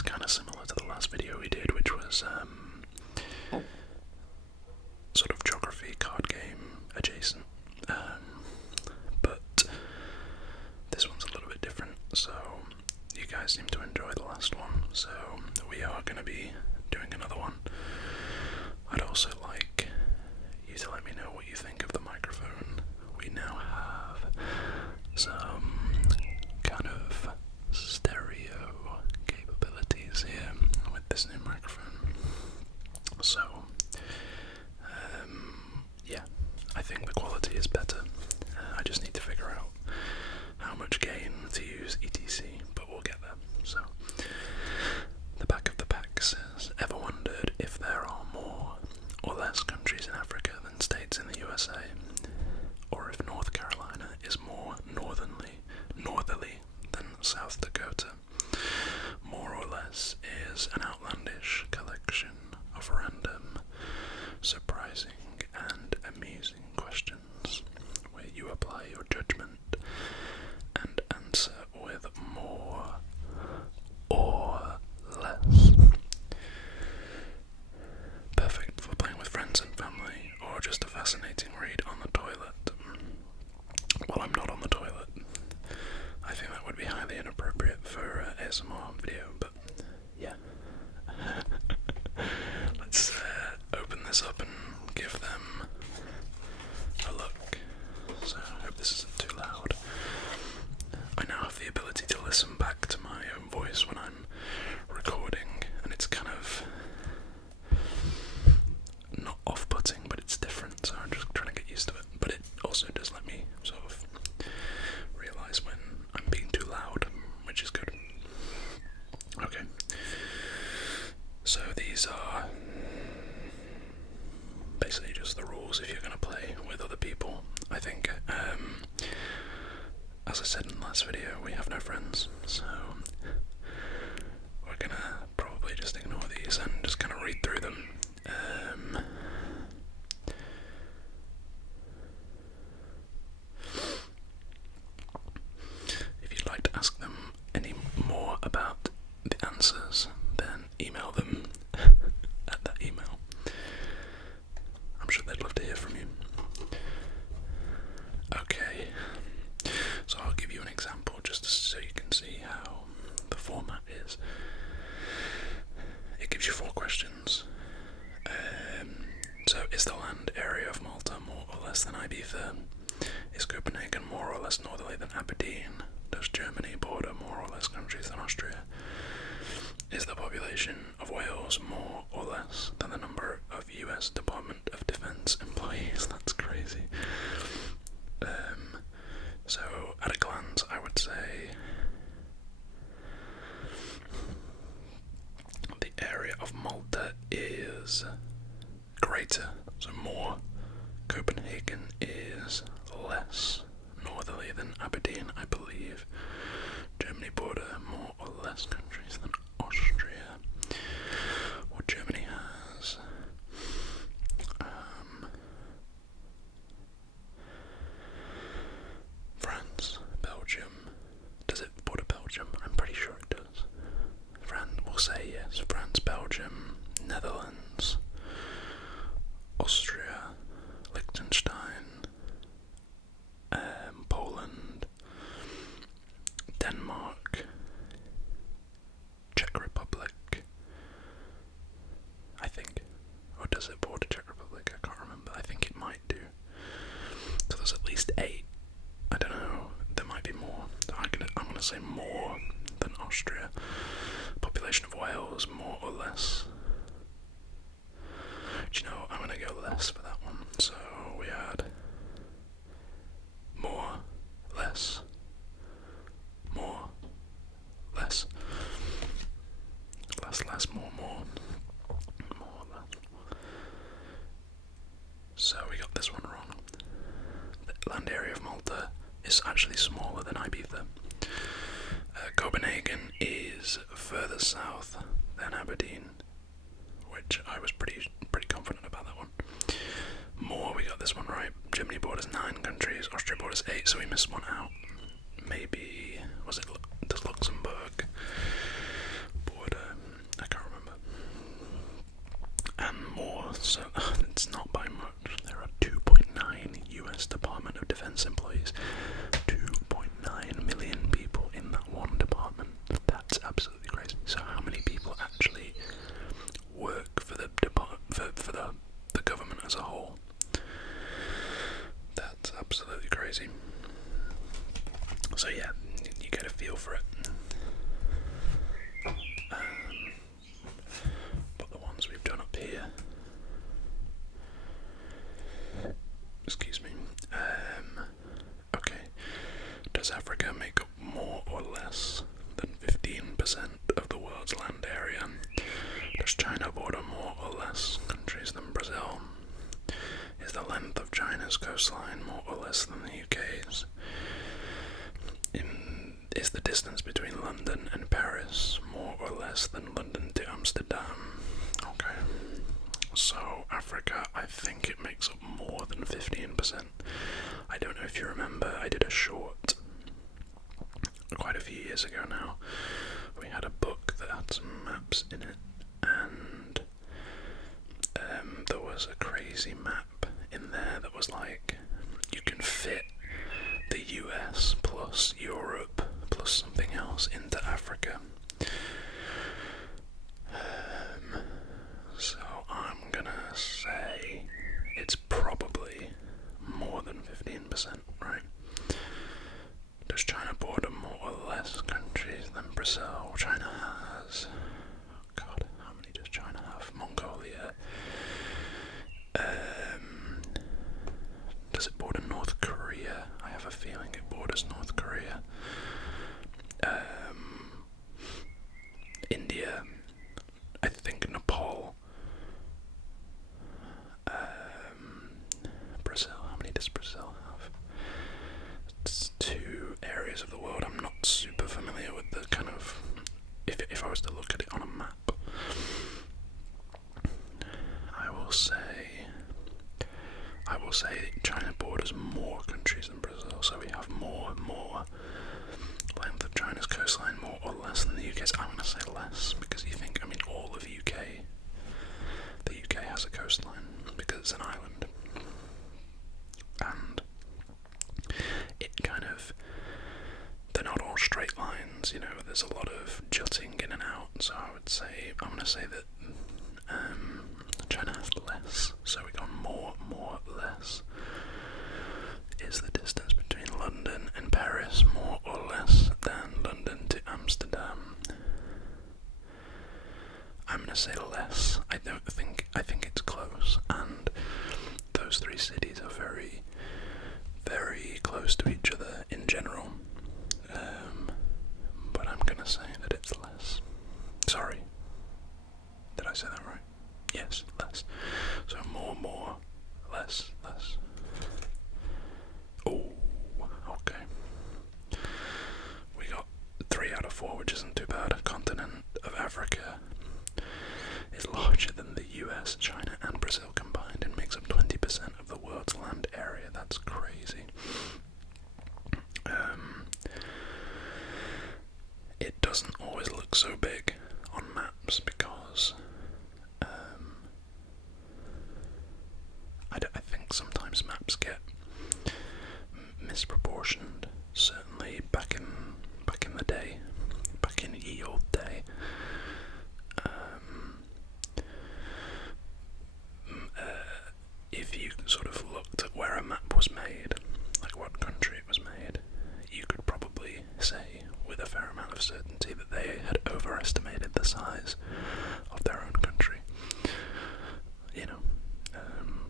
is kind of similar to the last video we did, which was sort of geography card game adjacent. But this one's a little bit different, so you guys seem to enjoy the last one, so we are going to be doing another one. I'd also like you to let me know what you think of the microphone. We now have some kind of stereo capabilities here with this new microphone. So, yeah, I think the quality is better. I just need to figure out how much gain to use etc, but we'll get there. So, the back of the pack says, ever wondered if there are more or less countries in Africa than states in the USA? Or if North Carolina is more northerly than South Dakota? More or less is an outlandish collection of random, surprising and amusing questions where you apply your judgment and answer with more or less. Perfect for playing with friends and family, or just a fascinating read on the toilet. Well, I'm not on the toilet. I think that would be highly inappropriate for ASMR video, but yeah. Let's open this up and give them a look. So I hope this isn't too loud. I now have the ability to listen back to my own voice when I'm recording, and it's kind of not off-putting, but it's different, so I'm just trying to get used to it. But it also does let me sort of realise when I'm being too loud, which is good. Okay, so these are basically just the rules if you're going to play with other people. I think, as I said in the last video, we have no friends, so we're going to probably just ignore these and just kind of read through them. If you'd like to ask them any more about the answers, then email them at that email. I'm sure they'd love to hear from you. Okay, so I'll give you an example just so you can see how the format is. It gives you 4 questions. So, is the land area of Malta more or less than Ibiza? Is Copenhagen more or less northerly than Aberdeen? Does Germany border more or less countries than Austria? Is the population of Wales more or less than the number of US Department of Defense employees? That's crazy. So, at a glance, I would say the area of Malta is greater, so more. Copenhagen is less northerly than Aberdeen, I believe. Germany border more or less countries than Austria. What Germany has. France, Belgium. Does it border Belgium? I'm pretty sure it does. France, we'll say yes. France, Belgium, Netherlands, Austria, Liechtenstein, Poland, Denmark, Czech Republic, I think. Or does it border Czech Republic? I can't remember. I think it might do. So there's at least 8. I don't know. There might be more. I'm gonna say more than Austria. Population of Wales, more or less. Do you know, I'm gonna go less for that one. So we had more, less, more, less, less, more, less. So we got this one wrong. The land area of Malta is actually smaller than Ibiza. Copenhagen is further south than Aberdeen, which I was pretty confident about that one. More, we got this one right. Germany borders 9 countries, Austria borders 8, so we missed one out. Maybe, does Luxembourg border China's coastline more or less than the UK's? Is the distance between London and Paris more or less than London to Amsterdam? Okay. So, Africa, I think it makes up more than 15%. I don't know if you remember, I did a short quite a few years ago now. We had a book that had some maps in it, and there was a crazy map in there that was like, you can fit the US plus Europe plus something else into Africa. So I'm gonna say it's probably more than 15%, right? Does China border more or less countries than Brazil? China has... God, how many does China have? Mongolia. Does it border North Korea? I have a feeling it borders North Korea. India. I think Nepal. Brazil. How many does Brazil have? It's two areas of the world I'm not super familiar with. The kind of, if I was to look at it on a map, I will say China borders more countries than Brazil, so we have more length of China's coastline, more or less than the UK's. I'm going to say less, because all of the UK has a coastline, because it's an island, and it kind of, they're not all straight lines, there's a lot of jutting in and out, so I'm going to say that China has less, so we got more, less. Is the distance between London and Paris more or less than London to Amsterdam? I'm going to say less. I think it's close, and those three cities are very, very close to each other in general. But I'm going to say that it's less. Sorry. Did I say that right? Yes, less. So more, less. Oh, okay. We got 3 out of 4, which isn't too bad. A continent of Africa is larger than the US, China, and Brazil combined, and makes up 20% of the world's land area. That's crazy. It doesn't always look so big on maps because I think sometimes maps get misproportioned. Certainly back in the day, back in ye old day, if you sort of looked at where a map was made, like what country it was made, you could probably say with a fair amount of certainty that they had overestimated the size of their own country.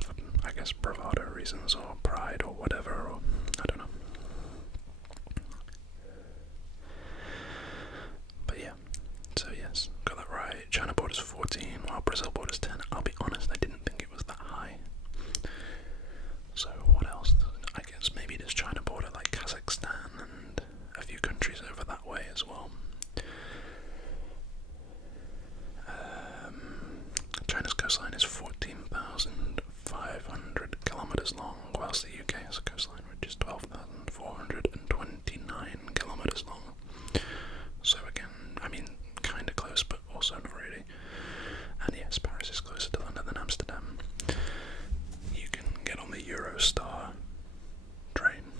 For, I guess, bravado reasons or pride or whatever, or I don't know. But yeah, so yes, got that right. China borders 14, while Brazil borders 10. I'll be honest, I didn't think it was that high. So what else? I guess maybe does China border like Kazakhstan and a few countries over that way as well. China's coastline is 14,500 kilometres long, whilst the UK has a coastline which is 12,429 kilometres long. So again, kind of close, but also not really. And yes, Paris is closer to London than Amsterdam. You can get on the Eurostar train,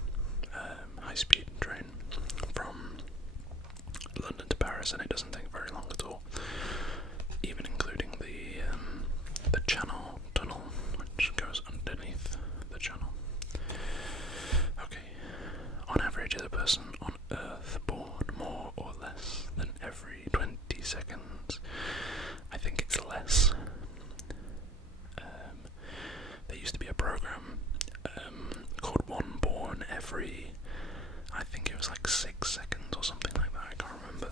high-speed train, from London to Paris, and it doesn't take very long at all, even including the Channel Tunnel, which goes underneath the channel. Okay, on average is a person on Earth born more or less than every 20 seconds? I think it's less. There used to be a program called One Born every, I think it was like 6 seconds or something like that, I can't remember.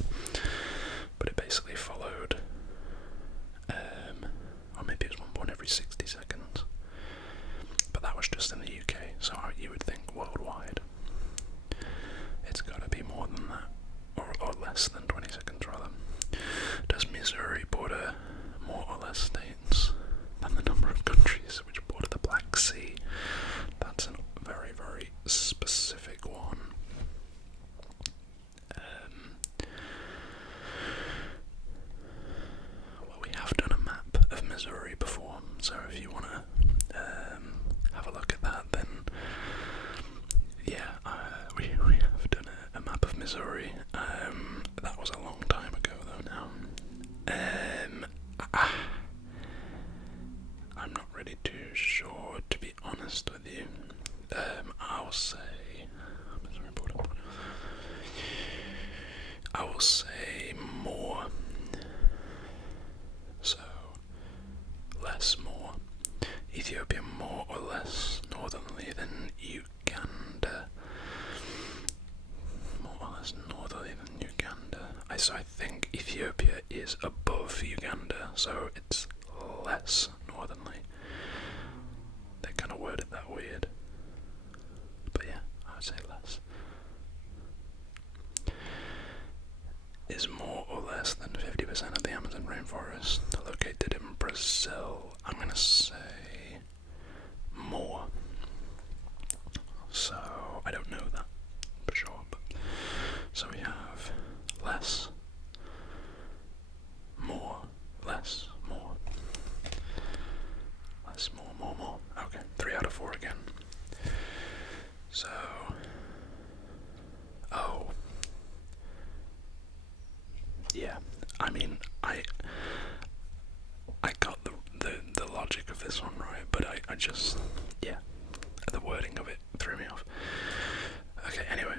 But it basically followed, or maybe it was One Born every 60 seconds. But that was just in the UK, so you would think worldwide. It's got to be more than that, or less than 20 seconds rather. Does Missouri border more or less states than the number of countries which border the Black Sea? That's a very, very specific one. Well, we have done a map of Missouri before, so if you want to have a look at that, then yeah, we have done a map of Missouri. That was a long time ago though now. I'm not really too sure, to be honest with you. I'll say more. So less more. Ethiopia more or less northerly than Uganda. More or less northerly than Uganda. So I think Ethiopia is above Uganda, so it's less northerly. They kind of worded that weird. But yeah, I would say less. Is more or less than 50% of the Amazon rainforest located in Brazil? I'm going to say more. So, I don't know that for sure. But, so we have less, more, less, more. Less, more. Okay, 3 out of 4 again. So, yeah, I mean, I got the logic of this one right, but I just, yeah, the wording of it threw me off. Okay, anyway,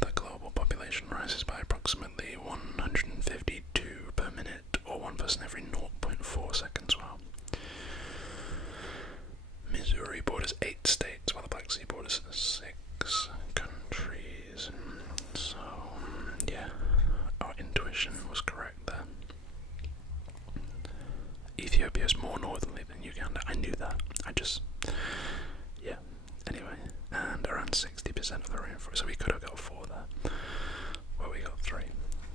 the global population rises by approximately 152 per minute, or 1 person every 0.4 seconds. Wow. Missouri borders 8 states, while the Black Sea borders 6 countries. So, yeah, our intuition was correct there. Ethiopia is more northerly than Uganda. I knew that. Yeah. Anyway, and around 60% of the rainforest. So we could have got 4 there. Well, we got 3.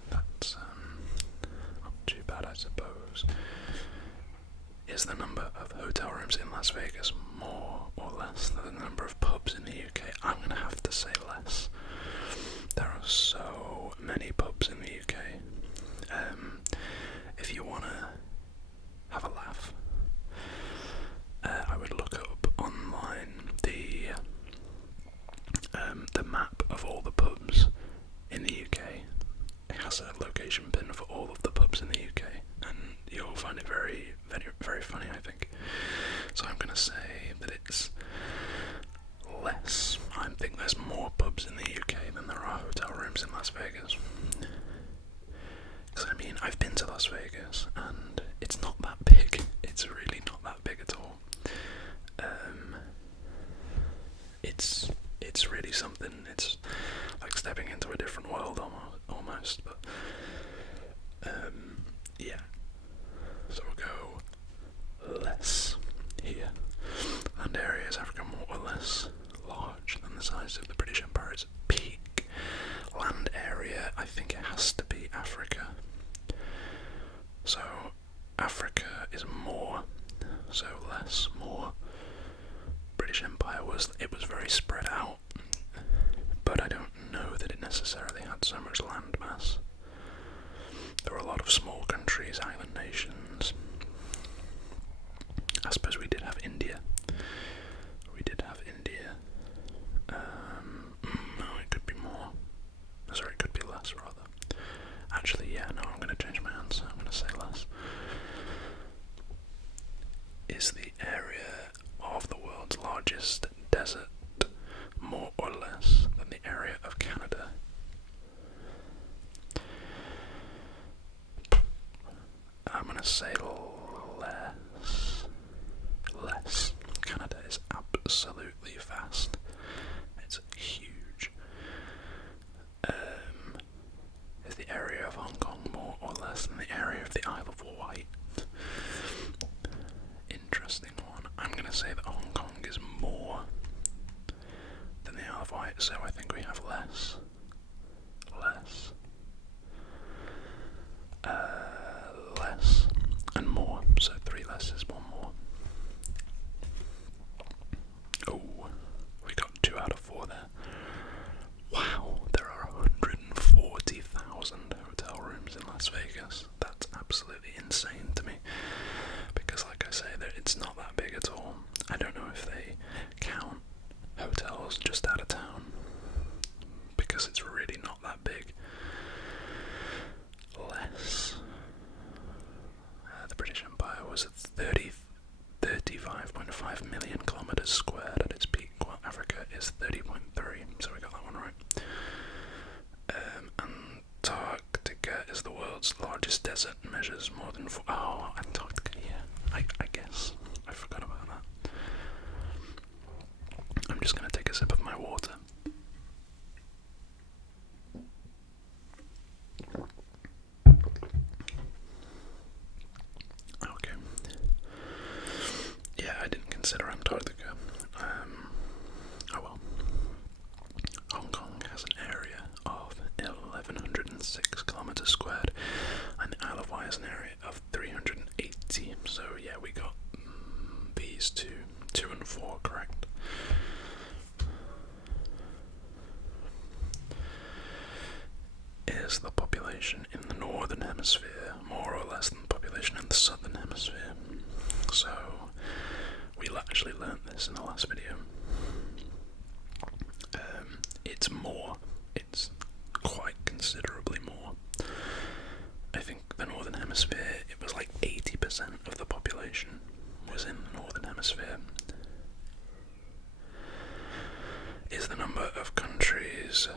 That's not too bad, I suppose. Is the number of hotel rooms in Las Vegas more or less than the number of pubs in the UK? I'm going to have to say less. There are so many pubs in the UK. If you want to have a laugh, I would look up online the map of all the pubs in the UK. It has a location pin for all of the pubs in the UK, and you'll find it very, very, very funny, I think. So I'm going to say that it's less. I think there's more pubs in the UK than there are hotel rooms in Las Vegas. Because I mean, I've been to Las Vegas, and it's not that big. It's really not that big at all. It's really something. It's like stepping into a different world almost. But yeah. So we'll go less here. Land area is Africa more or less large than the size of the British Empire's peak. Land area, I think it has to be Africa. So Africa is more, so less, more. British Empire was very spread out, but I don't know that it necessarily had so much land mass. There were a lot of small countries, island nations. I suppose we did have India. No, it could be more. Sorry, it could be less, rather. Actually, yeah, no, I'm going to change my answer. I'm going to say less. Is the area of the world's largest desert more or less than the area of Canada? I'm going to say less. Less. Canada is absolutely vast. It's huge. Is the area of Hong Kong more or less than the area of the Isle of Wight? Interesting one. I'm going to say that Hong Kong is so I think we have less, and more. So 3 less is 1 more. Oh, we got 2 out of 4 there. Wow, there are 140,000 hotel rooms in Las Vegas. That's absolutely insane to me. Because like I say, it's not that big at all. I don't know if they count hotels just out of town, because it's really not that big. Less. The British Empire was at 35.5 million kilometers squared at its peak, while Africa is 30.3, so we got that one right. Antarctica is the world's largest desert, measures more than Antarctica, yeah, I guess. I forgot about that. I'm just going to take a sip of my water. Okay. Yeah, I didn't consider Antarctica. Oh well. Hong Kong has an area of 1,106 kilometers squared, and the Isle of Wight has an area of 380. So yeah, we got these 2 and 4 correct. Is the population in the northern hemisphere more or less than the population in the southern hemisphere? So we actually learnt this in the last video. It's more. It's quite considerably more. I think the northern hemisphere, it was like 80% of the population was in the northern hemisphere. Is the number of countries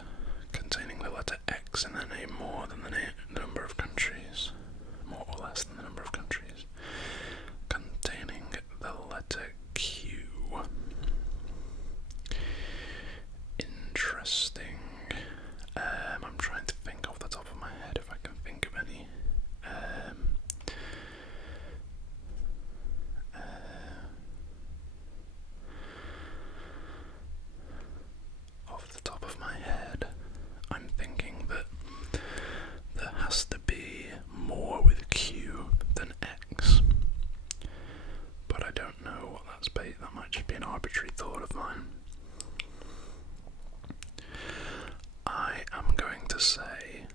containing the letter X in their name more than the number of countries, more or less than the number of countries containing the letter Q? Interesting. I'm trying to think off the top of my head if I can think of any. Off the top of my head, I'm thinking that there has to be more with Q than X, but I don't know what that's based. That might just be an arbitrary thought of mine. I am going to say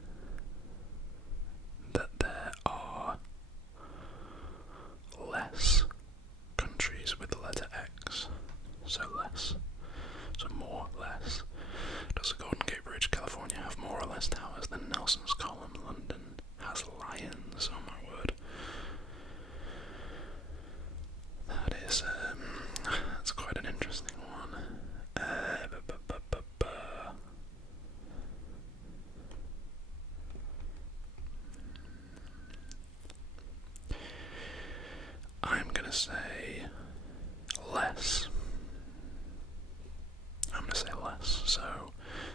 that there are less countries with the letter X. So less. So more, less. Does the Golden Gate Bridge, California, have more or less towers than Nelson's Column? London has lions, oh my word. That's quite an interesting one. I'm gonna say less. I'm gonna say less. So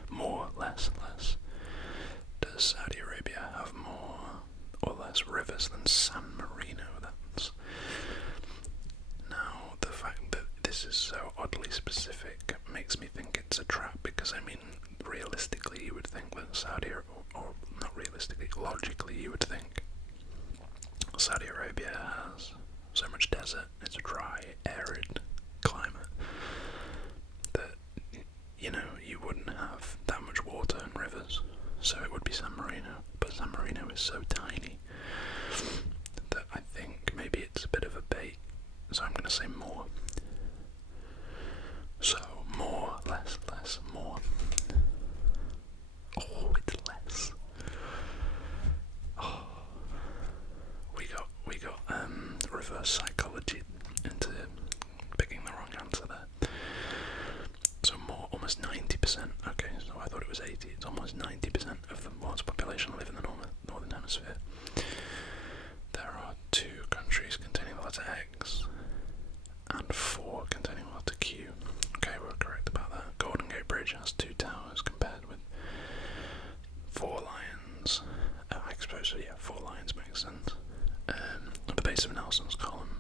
more, less, less. Does Saudi Arabia have more or less rivers than San Marino? That's now the fact that this is so oddly specific makes me think it's a trap, because I mean, realistically you would think that or not realistically, logically you would think Saudi Arabia has so much desert, it's a dry, arid climate, that, you know, you wouldn't have that much water and rivers, so it would be San Marino. But San Marino is so tiny that I think maybe it's a bit of a bait, so I'm going to say more. So more, less, less, more. Oh, it's less. Oh, we got reverse psychology into picking the wrong answer there. So more, almost 90%. Okay, so I thought it was 80. It's almost 90% of the world's population live in the northern hemisphere. There are 2 countries containing the letter X and 4 containing the letter Q. Okay, we're correct about that. Golden Gate Bridge has 2 towers compared with 4 lions. I suppose, yeah, 4 lions makes sense. At the base of Nelson's Column,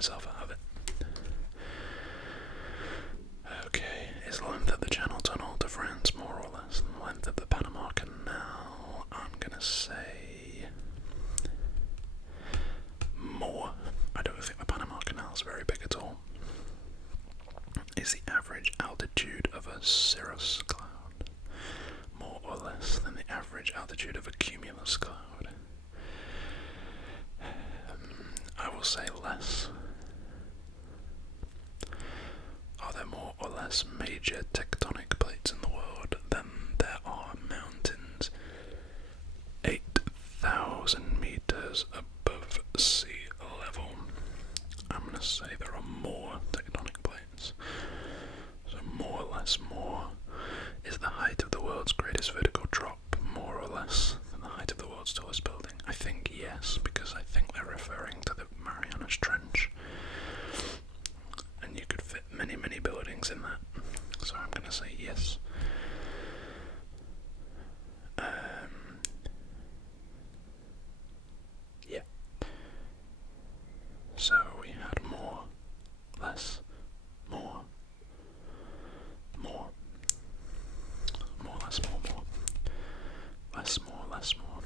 myself out of it. Okay, is the length of the Channel Tunnel to France more or less than the length of the Panama Canal? I'm gonna say more. I don't think the Panama Canal is very big at all. Is the average altitude of a cirrus cloud more or less than the average altitude of a cumulus cloud? I will say less. Are there more or less major tectonic plates in the world than there are mountains 8,000 meters above sea level? I'm going to say there are more tectonic plates. So more or less more. Is the height of the world's greatest vertical drop more or less than the height of the world's tallest building? I think yes, because I think they're referring to the Marianas Trench. And you could fit many, many buildings in that. So I'm going to say yes. Yeah. So we had more, less, more, more, more, less, more, more, less, more, less, more.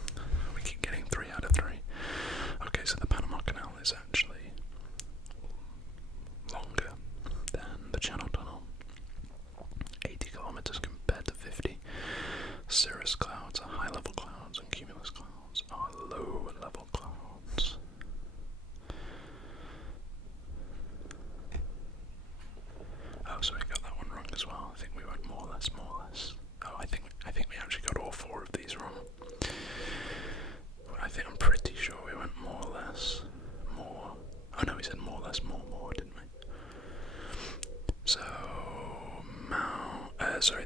We keep getting 3 out of 3. Okay, so the Panama Canal is actually longer than the Channel Tunnel. 80 kilometers compared to 50. Cirrus clouds are high-level clouds and cumulus clouds are low-level clouds. Oh, so we got that one wrong as well. I think we went more or less, more or less. Oh, I think we actually got all 4 of these wrong. I'm pretty sure we went more or less, more. Oh no, we said more or less, more, didn't we? So,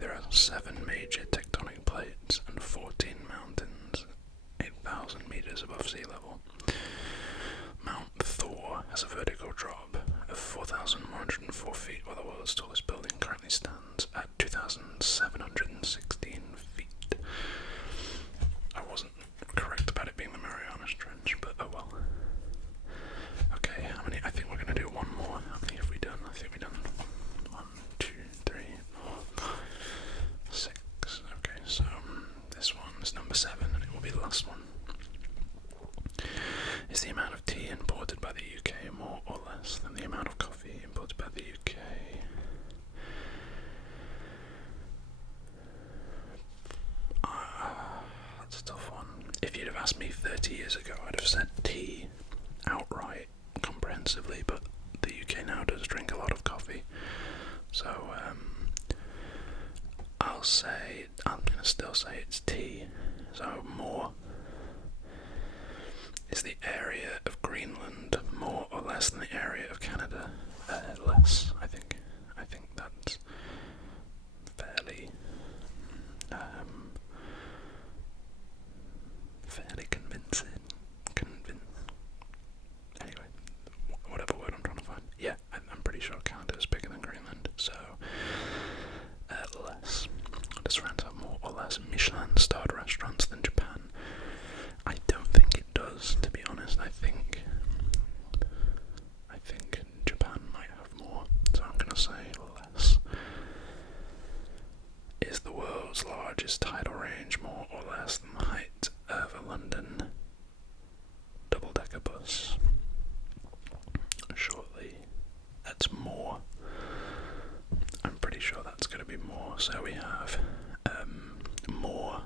there are 7 major tectonic plates and 14 mountains, 8,000 meters above sea level. Mount Thor has a vertical drop of 4,104 feet, while the world's tallest building currently stands at 2,716 feet. I wasn't correct about it being the Marianas Trench, but oh well. Okay, how many? I think we're going to do one more. How many have we done? I think we've done 1, 2, 3, 4, 5, 6. Okay, so this one is number 7, and it will be the last one. Is the amount of tea imported by the UK more or less than the amount of coffee imported by the UK? That's a tough one. If you'd have asked me 30 years ago, I'd have said tea outright, comprehensively, but the UK now does drink a lot of coffee. So, I'm going to still say it's tea. So, more. Is the area of Greenland more or less than the area of Canada? Less, I think. I think that's fairly convincing. Anyway, whatever word I'm trying to find. Yeah, I'm pretty sure Canada is bigger than Greenland, so less. Does France have more or less Michelin-starred restaurants than Japan? I don't think it does, to be honest. I think Japan might have more, so I'm going to say less. Is the world's largest tidal range more or less than the height of a London double-decker bus? Shortly, that's more. I'm pretty sure that's going to be more. So we have more,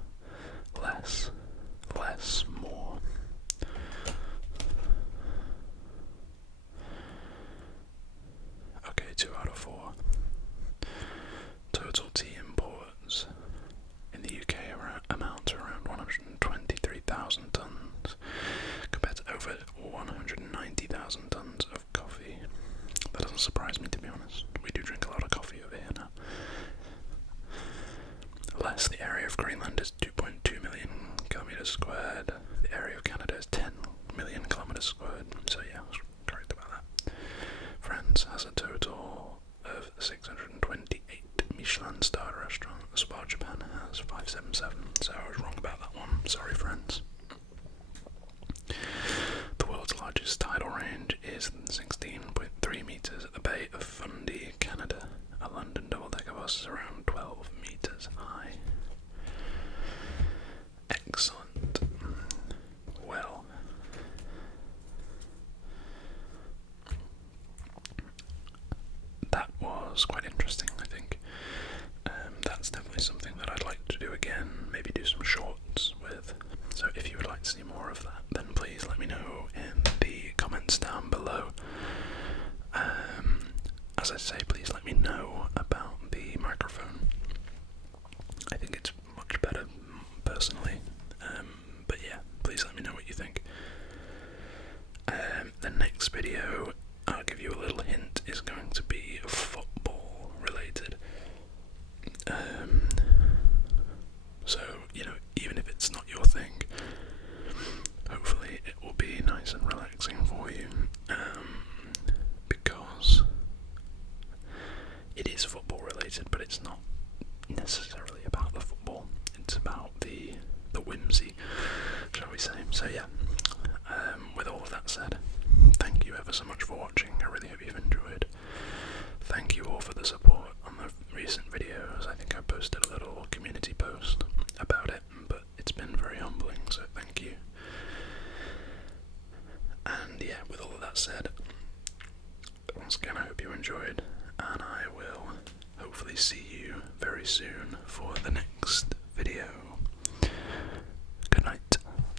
less, more. Okay, 2 out of 4. Total tea imports in the UK amount to around 123,000 tonnes, compared to over 190,000 tonnes of coffee. That doesn't surprise me, to be honest. We do drink a lot of coffee over here now. Less, the area of Greenland is 2.2 million kilometres squared. The area of Canada is 10 million kilometres squared. So yeah, I was correct about that. France has a total of 628 Michelin-starred restaurants, while Japan has 577. So I was wrong about that one. Sorry, friends. The world's largest tidal range is 16.6 was quite interesting, I think. That's definitely something that I'd like to do again, maybe do some shorts with. So if you would like to see more of that, then please let me know in the comments down below. As I say, please let me know about the microphone. I think it's much better, personally. But yeah, please let me know what you think. The next video, I'll give you a little hint, is going to be football related. So, you know, even if it's not your thing, hopefully it will be nice and relaxing for you, because it is football related, but it's not necessarily about the football. It's about the whimsy, shall we say. So yeah, with all of that said, thank you ever so much for watching. I really hope you've enjoyed. Thank you all for the support on the recent videos. I think I posted a little community post about it, but it's been very humbling, so thank you. And yeah, with all of that said, once again I hope you enjoyed, and I will hopefully see you very soon for the next video.